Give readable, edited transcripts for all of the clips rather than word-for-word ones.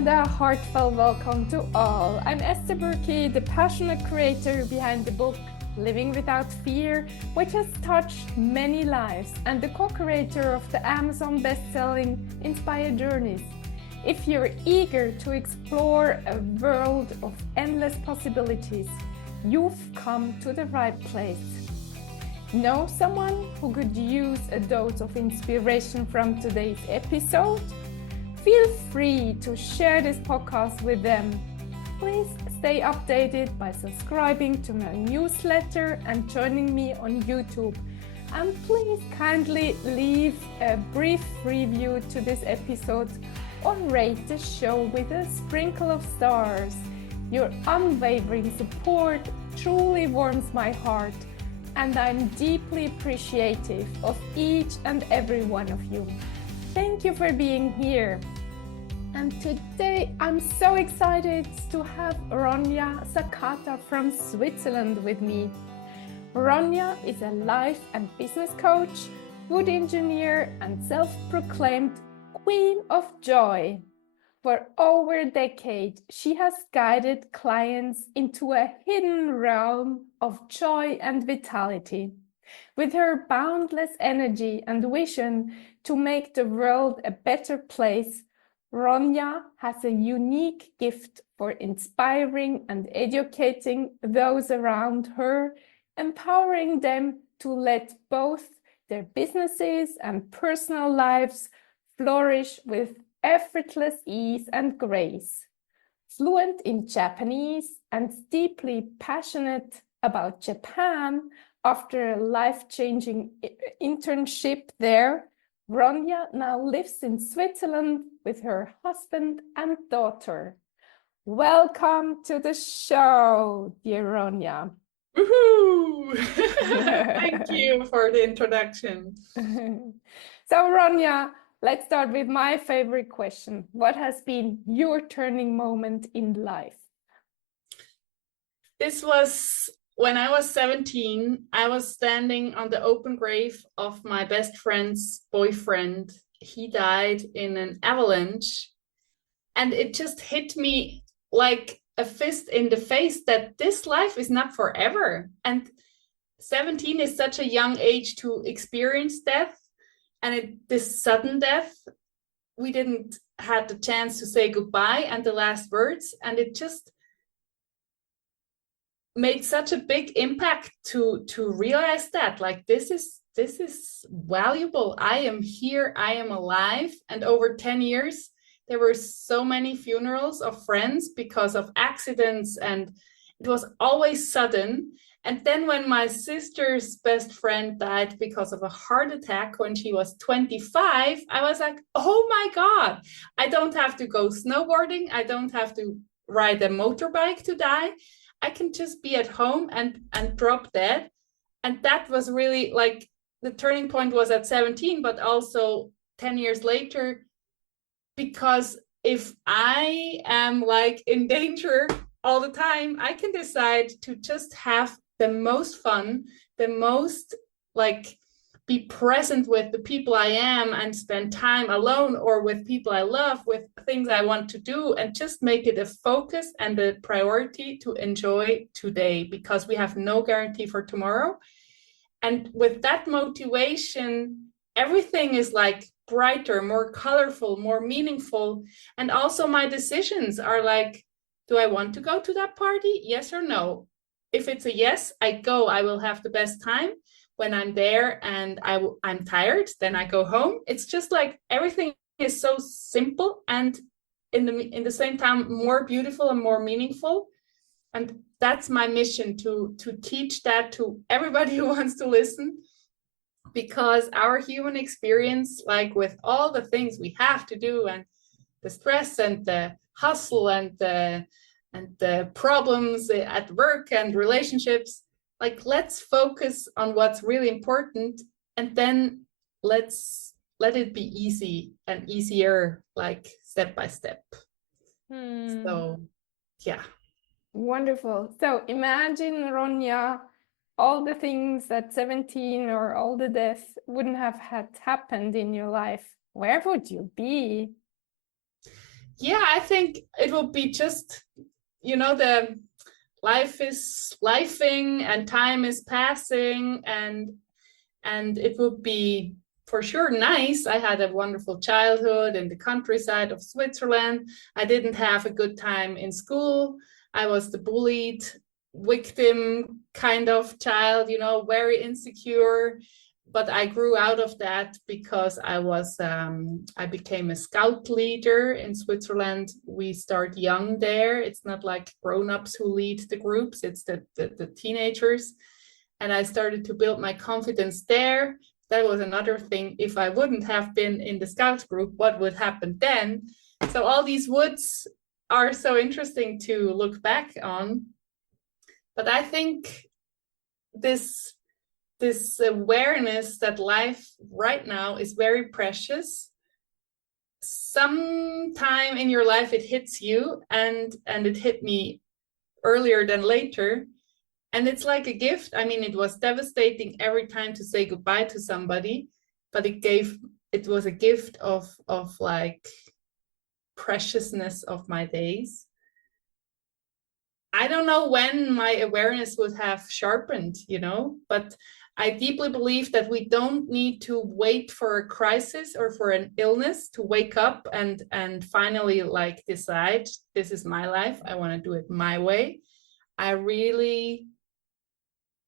and a heartfelt welcome to all. I'm Esther Buerki, the passionate creator behind the book Living Without Fear, which has touched many lives, and the co-creator of the Amazon best-selling Inspire Journeys. If you're eager to explore a world of endless possibilities, you've come to the right place. Know someone who could use a dose of inspiration from today's episode? Feel free to share this podcast with them. Please stay updated by subscribing to my newsletter and joining me on YouTube. And please kindly leave a brief review to this episode or rate the show with a sprinkle of stars. Your unwavering support truly warms my heart, and I'm deeply appreciative of each and every one of you. Thank you for being here. And today I'm so excited to have Ronja Sakata from Switzerland with me. Ronja is a life and business coach, wood engineer, and self-proclaimed Queen of Joy. For over a decade, she has guided clients into a hidden realm of joy and vitality. With her boundless energy and vision to make the world a better place, Ronja has a unique gift for inspiring and educating those around her, empowering them to let both their businesses and personal lives flourish with effortless ease and grace. Fluent in Japanese and deeply passionate about Japan after a life-changing internship there, Ronja now lives in Switzerland with her husband and daughter. Welcome to the show, dear Ronja. Woohoo! Thank you for the introduction. So, Ronja, let's start with my favorite question. What has been your turning moment in life? This was when I was 17. I was standing on the open grave of my best friend's boyfriend. He died in an avalanche, and it just hit me like a fist in the face that this life is not forever. And 17 is such a young age to experience death. And this sudden death, we didn't have the chance to say goodbye and the last words. And it just made such a big impact to realize that, like, this is valuable. I am here, I am alive. And over 10 years, there were so many funerals of friends because of accidents, and it was always sudden. And then when my sister's best friend died because of a heart attack when she was 25, I was like, oh my God, I don't have to go snowboarding. I don't have to ride a motorbike to die. I can just be at home and drop dead. And that was really like the turning point was at 17, but also 10 years later, because if I am like in danger all the time, I can decide to just have the most fun, the most like be present with the people I am and spend time alone or with people I love, with things I want to do, and just make it a focus and a priority to enjoy today, because we have no guarantee for tomorrow. And with that motivation, everything is like brighter, more colorful, more meaningful. And also my decisions are like, do I want to go to that party? Yes or no? If it's a yes, I go. I will have the best time. When I'm there and I'm tired, then I go home. It's just like everything is so simple and in the same time more beautiful and more meaningful. And that's my mission, to teach that to everybody who wants to listen, because our human experience, like with all the things we have to do and the stress and the hustle and the problems at work and relationships, like, let's focus on what's really important, and then let it be easy and easier, like step by step. So yeah. Wonderful. So imagine, Ronja, all the things at 17 or all the death wouldn't have had happened in your life. Where would you be? Yeah, I think it will be just, the life is lifing and time is passing, and it would be for sure nice. I had a wonderful childhood in the countryside of Switzerland. I didn't have a good time in school. I was the bullied victim kind of child, very insecure. But I grew out of that because I became a scout leader in Switzerland. We start young there. It's not like grown-ups who lead the groups, it's the teenagers. And I started to build my confidence there. That was another thing. If I wouldn't have been in the Scouts group, what would happen then? So all these woods are so interesting to look back on. But I think this this awareness that life right now is very precious. Sometime in your life it hits you, and it hit me earlier than later. And it's like a gift. I mean, it was devastating every time to say goodbye to somebody, but it was a gift of like preciousness of my days. I don't know when my awareness would have sharpened, but I deeply believe that we don't need to wait for a crisis or for an illness to wake up and finally like decide this is my life. I want to do it my way. I really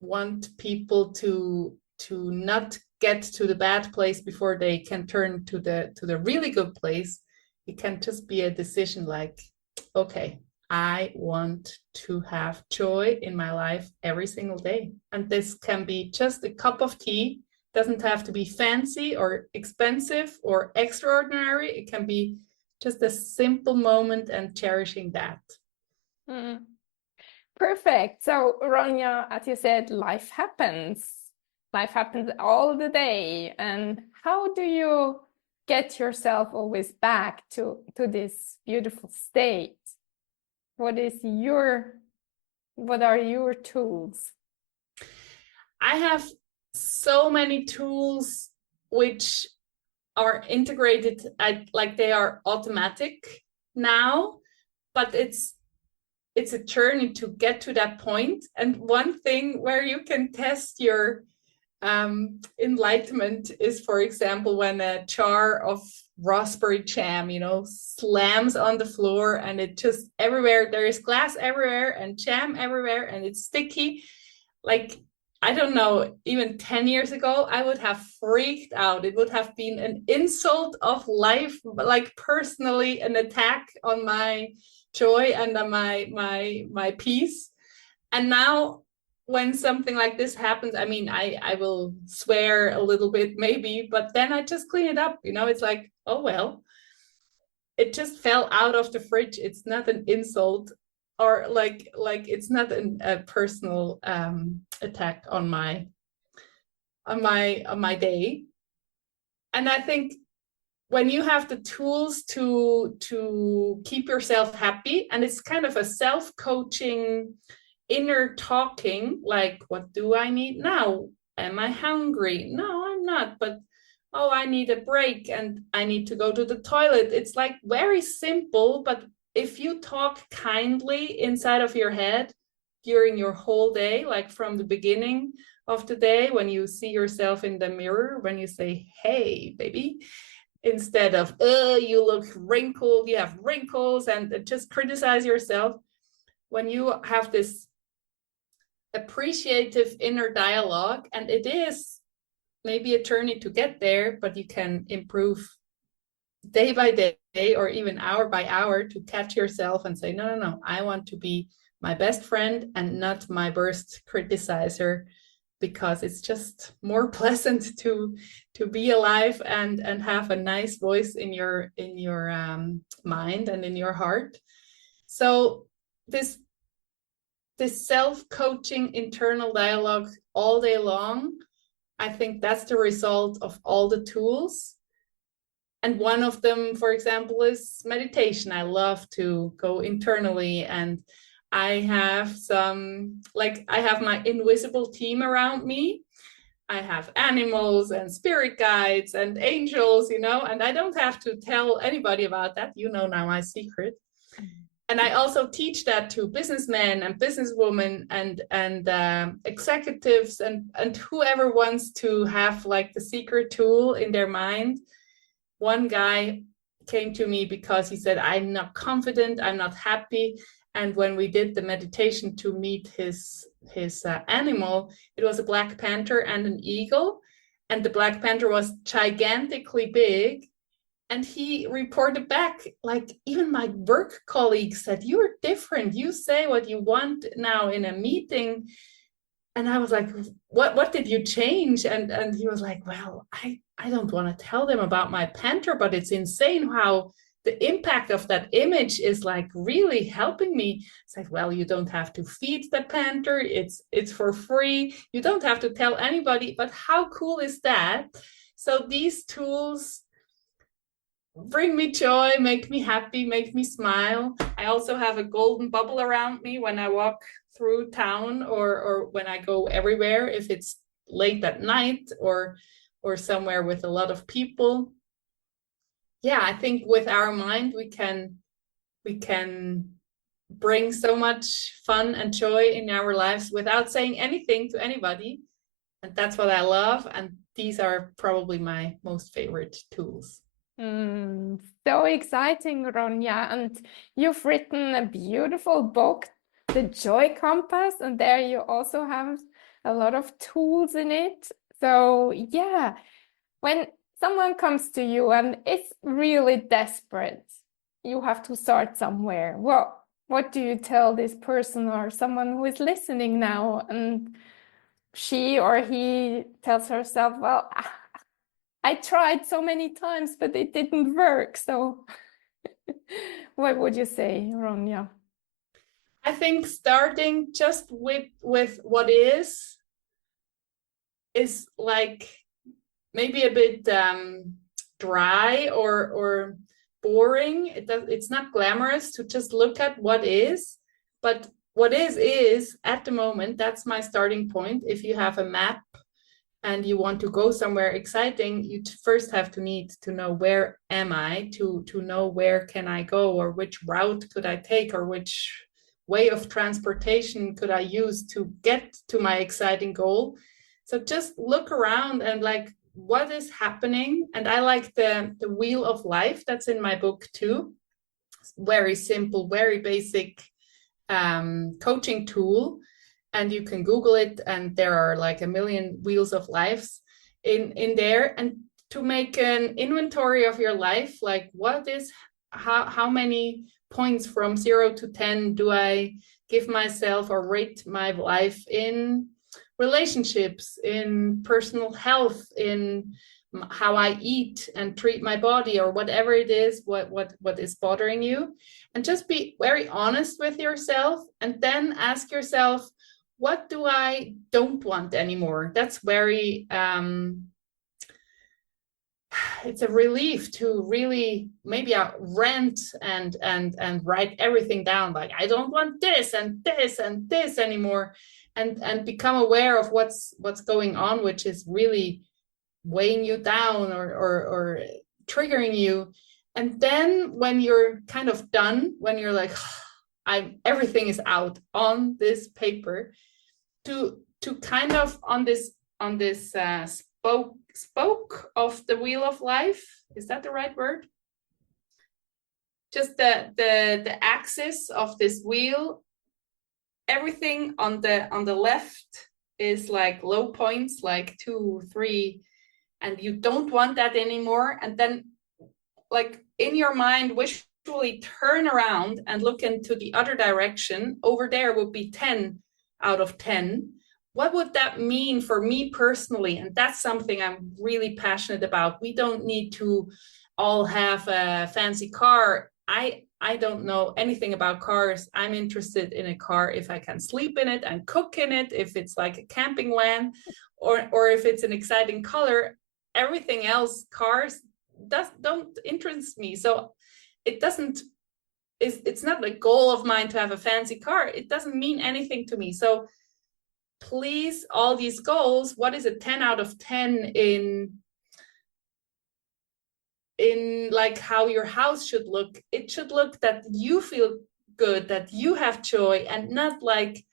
want people to not get to the bad place before they can turn to the really good place. It can just be a decision like, okay, I want to have joy in my life every single day. And this can be just a cup of tea. Doesn't have to be fancy or expensive or extraordinary. It can be just a simple moment and cherishing that. Mm. Perfect. So, Ronja, as you said, life happens. Life happens all the day. And how do you get yourself always back to this beautiful state? What are your tools? I have so many tools which are integrated like they are automatic now, but it's a journey to get to that point. And one thing where you can test your enlightenment is, for example, when a jar of raspberry jam, slams on the floor and it just everywhere, there is glass everywhere and jam everywhere and it's sticky. Like, I don't know, even 10 years ago, I would have freaked out. It would have been an insult of life, like personally an attack on my joy and on my peace. And now when something like this happens, I mean, I will swear a little bit maybe, but then I just clean it up. It's like, oh, well, it just fell out of the fridge. It's not an insult, or like it's not a personal attack on my day. And I think when you have the tools to keep yourself happy, and it's kind of a self-coaching inner talking, like, what do I need now? Am I hungry? No, I'm not, but oh, I need a break and I need to go to the toilet. It's like very simple, but if you talk kindly inside of your head during your whole day, like from the beginning of the day, when you see yourself in the mirror, when you say, hey, baby, instead of, you look wrinkled, you have wrinkles, and just criticize yourself. When you have this appreciative inner dialogue, and it is maybe a journey to get there, but you can improve day by day or even hour by hour to catch yourself and say, no, I want to be my best friend and not my worst criticizer, because it's just more pleasant to be alive and have a nice voice in your mind and in your heart. So this self-coaching internal dialogue all day long, I think that's the result of all the tools. And one of them, for example, is meditation. I love to go internally, and I have I have my invisible team around me. I have animals and spirit guides and angels, you know, and I don't have to tell anybody about that. You know now my secret. And I also teach that to businessmen and businesswomen and executives and whoever wants to have like the secret tool in their mind. One guy came to me because he said, I'm not confident, I'm not happy. And when we did the meditation to meet his animal, it was a black panther and an eagle. And the black panther was gigantically big. And he reported back, like, even my work colleagues said, you're different. You say what you want now in a meeting. And I was like, what did you change? And he was like, well, I don't want to tell them about my panther, but it's insane how the impact of that image is like really helping me. It's like, well, you don't have to feed the panther. It's for free. You don't have to tell anybody, but how cool is that? So these tools bring me joy, make me happy, make me smile. I also have a golden bubble around me when I walk through town or when I go everywhere, if it's late at night or somewhere with a lot of people. Yeah, I think with our mind we can bring so much fun and joy in our lives without saying anything to anybody. And that's what I love. And these are probably my most favorite tools. So exciting, Ronja. And you've written a beautiful book, The Joy Compass, and there you also have a lot of tools in it. So yeah, when someone comes to you and is really desperate, you have to start somewhere. Well, what do you tell this person or someone who is listening now and she or he tells herself, well, I tried so many times, but it didn't work. So what would you say, Ronja? I think starting just with what is like maybe a bit dry or boring. It's not glamorous to just look at what is, but what is at the moment. That's my starting point. If you have a map and you want to go somewhere exciting, you first have to need to know where am I to know where can I go or which route could I take or which way of transportation could I use to get to my exciting goal. So just look around and like, what is happening? And I like the wheel of life that's in my book too. Very simple, very basic coaching tool. And you can Google it, and there are like a million wheels of lives in there. And to make an inventory of your life, like what is, how many points from 0 to 10 do I give myself or rate my life in relationships, in personal health, in how I eat and treat my body, or whatever it is, what is bothering you. And just be very honest with yourself, and then ask yourself, what do I don't want anymore? That's very it's a relief to really maybe rant and write everything down, like I don't want this and this and this anymore, and become aware of what's going on, which is really weighing you down or triggering you. And then when you're kind of done, when you're like, everything is out on this paper, to kind of on this spoke of the wheel of life, is that the right word? Just the axis of this wheel, everything on the left is like low points, like 2, 3, and you don't want that anymore. And then like in your mind, visually turn around and look into the other direction. Over there would be 10 out of 10. What would that mean for me personally? And that's something I'm really passionate about. We don't need to all have a fancy car. I don't know anything about cars. I'm interested in a car if I can sleep in it and cook in it, if it's like a camping van, or if it's an exciting color. Everything else, cars, don't interest me. So it doesn't, it's not a goal of mine to have a fancy car. It doesn't mean anything to me. So please, all these goals, what is a 10 out of 10 in like how your house should look? It should look that you feel good, that you have joy, and not like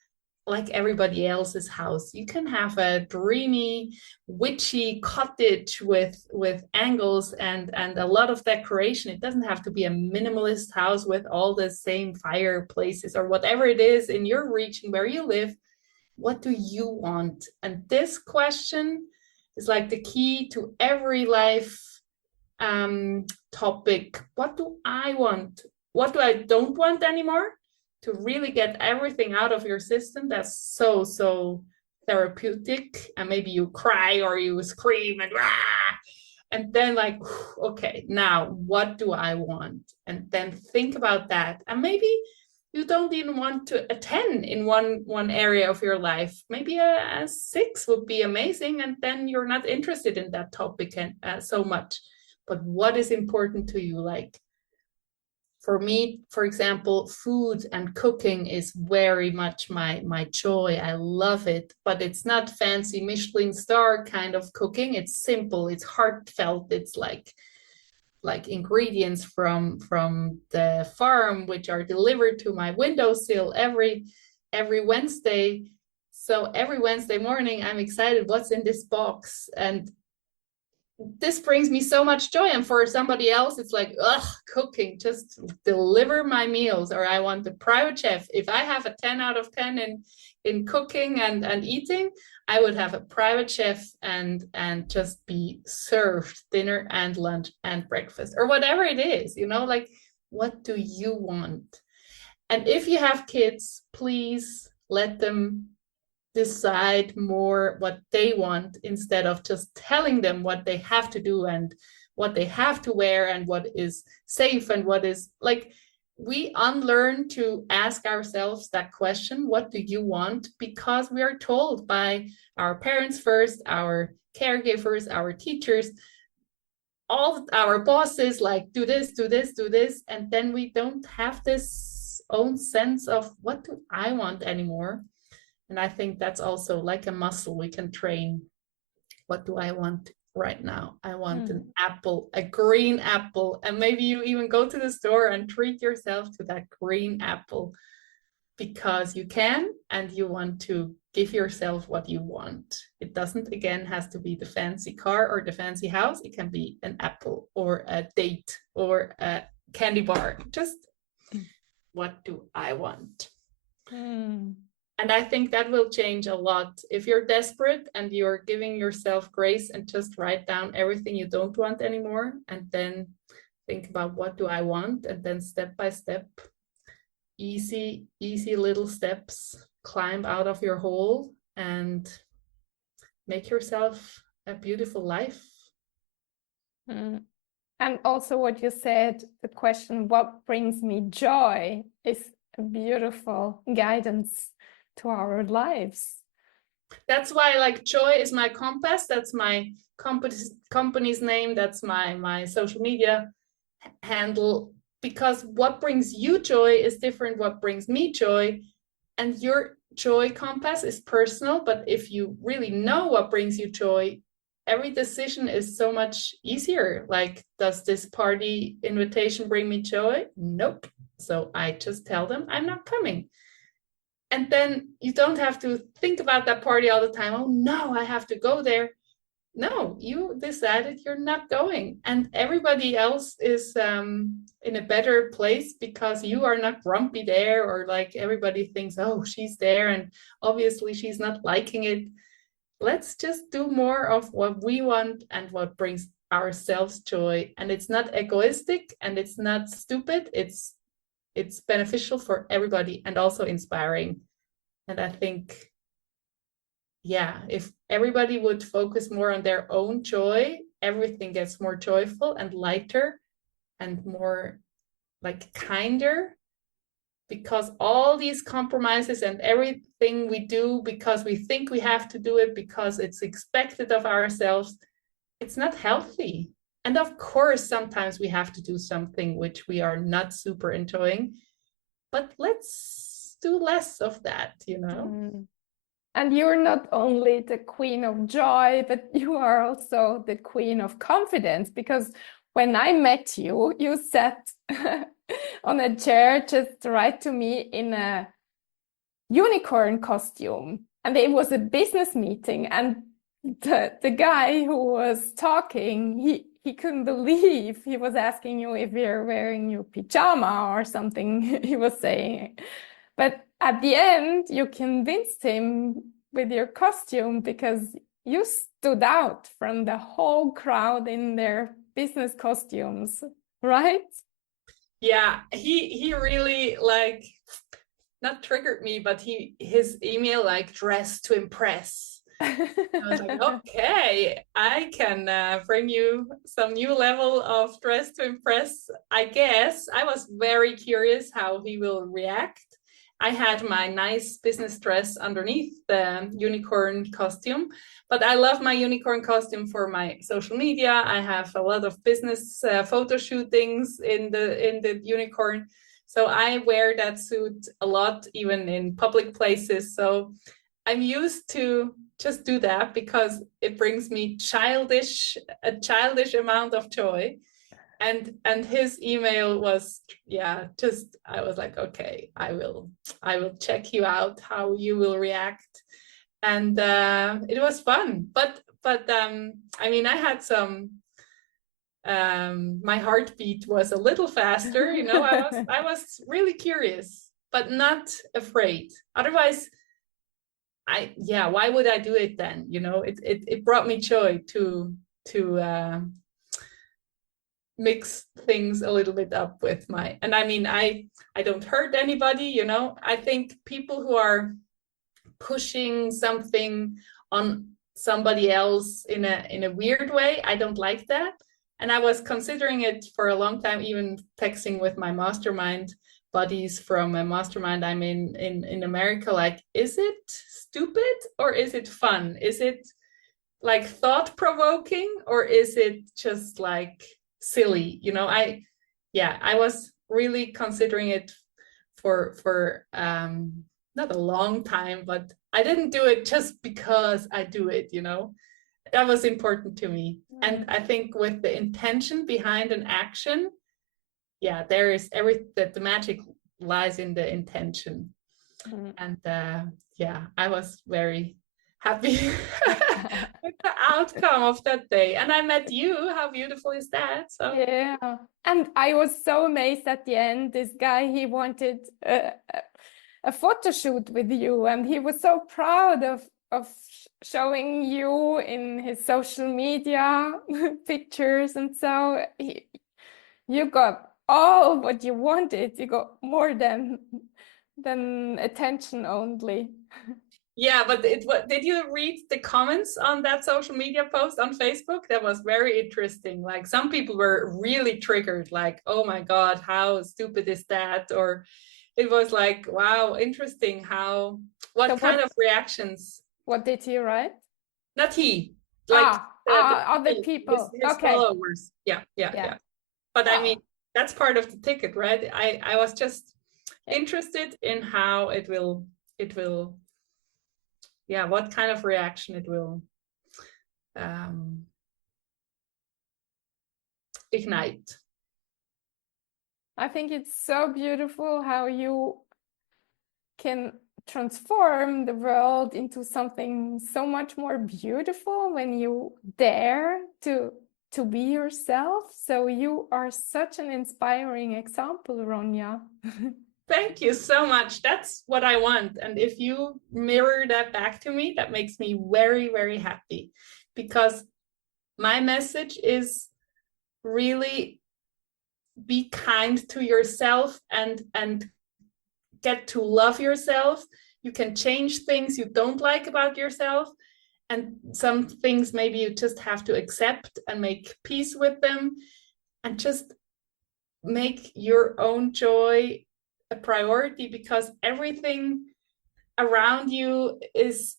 everybody else's house. You can have a dreamy, witchy cottage with angles and a lot of decoration. It doesn't have to be a minimalist house with all the same fireplaces or whatever it is in your region where you live. What do you want? And this question is like the key to every life topic. What do I want? What do I don't want anymore? To really get everything out of your system. That's so therapeutic. And maybe you cry or you scream and rah! And then like, okay, now what do I want? And then think about that. And maybe you don't even want to a 10 in one area of your life. Maybe a 6 would be amazing. And then you're not interested in that topic so much. But what is important to you? Like, for me, for example, food and cooking is very much my joy. I love it, but it's not fancy Michelin star kind of cooking. It's simple, it's heartfelt. It's like ingredients from the farm, which are delivered to my windowsill every Wednesday. So every Wednesday morning, I'm excited what's in this box. And this brings me so much joy. And for somebody else, it's like, ugh, cooking, just deliver my meals. Or I want the private chef. If I have a 10 out of 10 in cooking and eating, I would have a private chef and just be served dinner and lunch and breakfast or whatever it is, like, what do you want? And if you have kids, please let them decide more what they want instead of just telling them what they have to do and what they have to wear and what is safe and what is like. We unlearn to ask ourselves that question, what do you want? Because we are told by our parents first, our caregivers, our teachers, all our bosses, like, do this, do this, do this. And then we don't have this own sense of what do I want anymore. And I think that's also like a muscle we can train. What do I want right now? I want an apple, a green apple. And maybe you even go to the store and treat yourself to that green apple because you can and you want to give yourself what you want. It doesn't, again, has to be the fancy car or the fancy house. It can be an apple or a date or a candy bar. Just what do I want? And I think that will change a lot. If you're desperate and you're giving yourself grace and just write down everything you don't want anymore, and then think about what do I want, and then step by step, easy little steps, climb out of your hole and make yourself a beautiful life. And also what you said, the question, what brings me joy, is a beautiful guidance to our lives. That's why, like, joy is my compass. That's my company's name. That's my social media handle, because what brings you joy is different what brings me joy, and your joy compass is personal. But if you really know what brings you joy, every decision is so much easier. Like, does this party invitation bring me joy? Nope. So I just tell them I'm not coming. And then you don't have to think about that party all the time. Oh no, I have to go there. No, you decided you're not going. And everybody else is in a better place because you are not grumpy there, or like everybody thinks, oh, she's there and obviously she's not liking it. Let's just do more of what we want and what brings ourselves joy. And it's not egoistic and it's not stupid. It's beneficial for everybody and also inspiring. And I think, yeah, if everybody would focus more on their own joy, everything gets more joyful and lighter and more like kinder, because all these compromises and everything we do because we think we have to do it because it's expected of ourselves, it's not healthy. And of course, sometimes we have to do something which we are not super enjoying, but let's do less of that, And you're not only the queen of joy, but you are also the queen of confidence, because when I met you, you sat on a chair just right to me in a unicorn costume. And it was a business meeting. And the guy who was talking, he couldn't believe he was asking you if you're wearing your pajama or something, he was saying. But at the end, you convinced him with your costume because you stood out from the whole crowd in their business costumes, right? Yeah, he really like not triggered me, but his email like dress to impress. I was like, okay, I can bring you some new level of dress to impress. I guess I was very curious how he will react. I had my nice business dress underneath the unicorn costume, but I love my unicorn costume for my social media. I have a lot of business photo shootings in the unicorn. So I wear that suit a lot, even in public places. So I'm used to just do that because it brings me a childish amount of joy. And his email was, yeah, just I was like, okay, I will check you out, how you will react. And it was fun. But I mean, I had some my heartbeat was a little faster, you know. I was really curious, but not afraid. Otherwise, why would I do it then? You know, it brought me joy to mix things a little bit up with and I mean, I don't hurt anybody, you know. I think people who are pushing something on somebody else in a weird way, I don't like that. And I was considering it for a long time, even texting with my mastermind buddies from a mastermind I'm in America, like, is it stupid or is it fun? Is it like thought-provoking or is it just like silly? You know, I was really considering it for not a long time, but I didn't do it just because I do it, you know. That was important to me. And I think with the intention behind an action, yeah, there is that the magic lies in the intention. And I was very happy with the outcome of that day. And I met you. How beautiful is that? So Yeah. And I was so amazed at the end. This guy, he wanted a photo shoot with you, and he was so proud of showing you in his social media pictures. And so you got all what you wanted. You got more than attention only. yeah, but did you read the comments on that social media post on Facebook? That was very interesting. Like some people were really triggered, like, oh my God, how stupid is that? Or it was like, wow, interesting what kind of reactions? What did he write? Not he, like Other his people. Okay. followers. Yeah. Yeah. But I mean, Oh, that's part of the ticket, right? I was just interested in how it will, yeah, what kind of reaction it will ignite. I think it's so beautiful how you can transform the world into something so much more beautiful when you dare to be yourself. So you are such an inspiring example, Ronja. Thank you so much. That's what I want. And if you mirror that back to me, that makes me very, very happy, because my message is really be kind to yourself and get to love yourself. You can change things you don't like about yourself, and some things maybe you just have to accept and make peace with them, and just make your own joy a priority, because everything around you is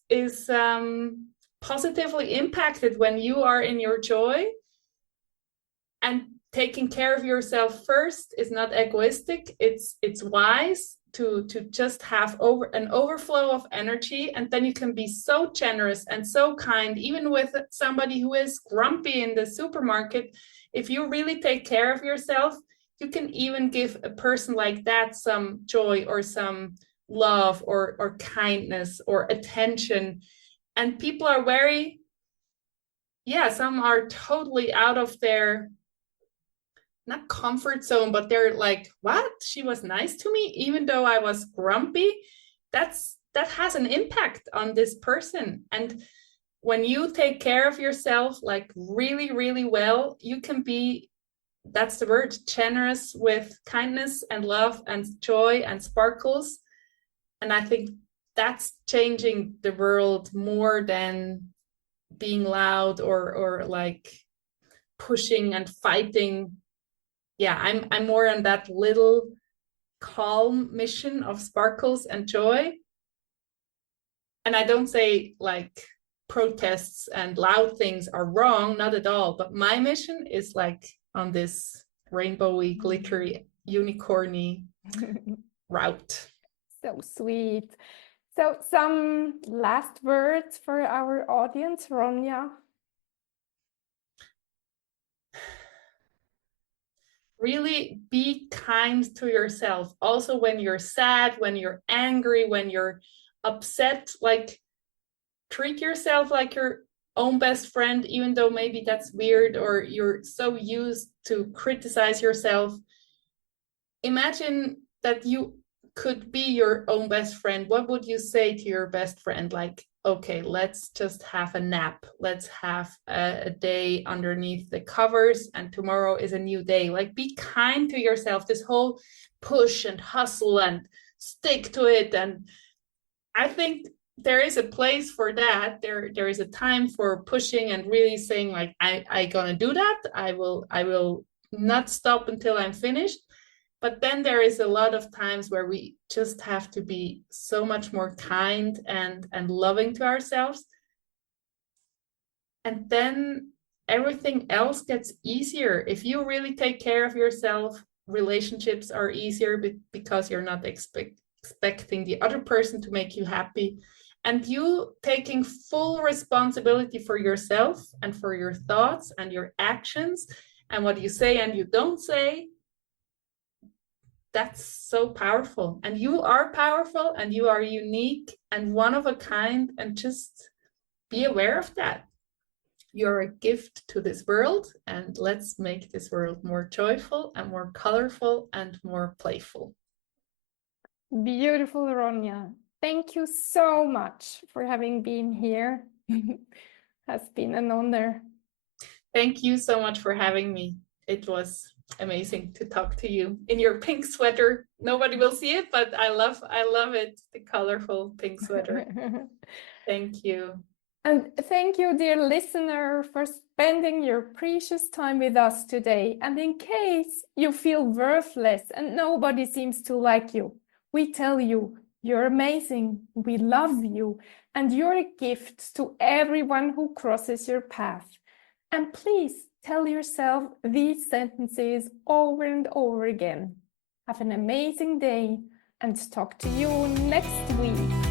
positively impacted when you are in your joy. And taking care of yourself first is not egoistic, it's wise, to just have an overflow of energy, and then you can be so generous and so kind, even with somebody who is grumpy in the supermarket. If you really take care of yourself, you can even give a person like that some joy or some love or kindness or attention. And people are very, some are totally out of their, not comfort zone, but they're like, what? She was nice to me, even though I was grumpy. That has an impact on this person. And when you take care of yourself, like really, really well, you can be, that's the word, generous with kindness and love and joy and sparkles. And I think that's changing the world more than being loud or like pushing and fighting. Yeah, I'm more on that little calm mission of sparkles and joy. And I don't say like protests and loud things are wrong, not at all. But my mission is like on this rainbowy, glittery, unicorny route. So sweet. So some last words for our audience, Ronja? Really be kind to yourself. Also, when you're sad, when you're angry, when you're upset, like treat yourself like your own best friend, even though maybe that's weird or you're so used to criticize yourself. Imagine that you could be your own best friend. What would you say to your best friend? Like, okay, let's just have a nap. Let's have a day underneath the covers, and tomorrow is a new day. Like, be kind to yourself. This whole push and hustle and stick to it. And I think there is a place for that. There is a time for pushing and really saying like, I gonna do that. I will not stop until I'm finished. But then there is a lot of times where we just have to be so much more kind and loving to ourselves. And then everything else gets easier. If you really take care of yourself, relationships are easier because you're not expecting the other person to make you happy. And you taking full responsibility for yourself and for your thoughts and your actions and what you say and you don't say. That's so powerful. And you are powerful and you are unique and one of a kind, and just be aware of that. You're a gift to this world, and let's make this world more joyful and more colorful and more playful. Beautiful, Ronja. Thank you so much for having been here. Has been an honor. Thank you so much for having me. It was amazing to talk to you in your pink sweater. Nobody will see it, but I love it, the colorful pink sweater. Thank you. And thank you, dear listener, for spending your precious time with us today. And in case you feel worthless and nobody seems to like you, we tell you, you're amazing, we love you, and you're a gift to everyone who crosses your path. And please tell yourself these sentences over and over again. Have an amazing day and talk to you next week.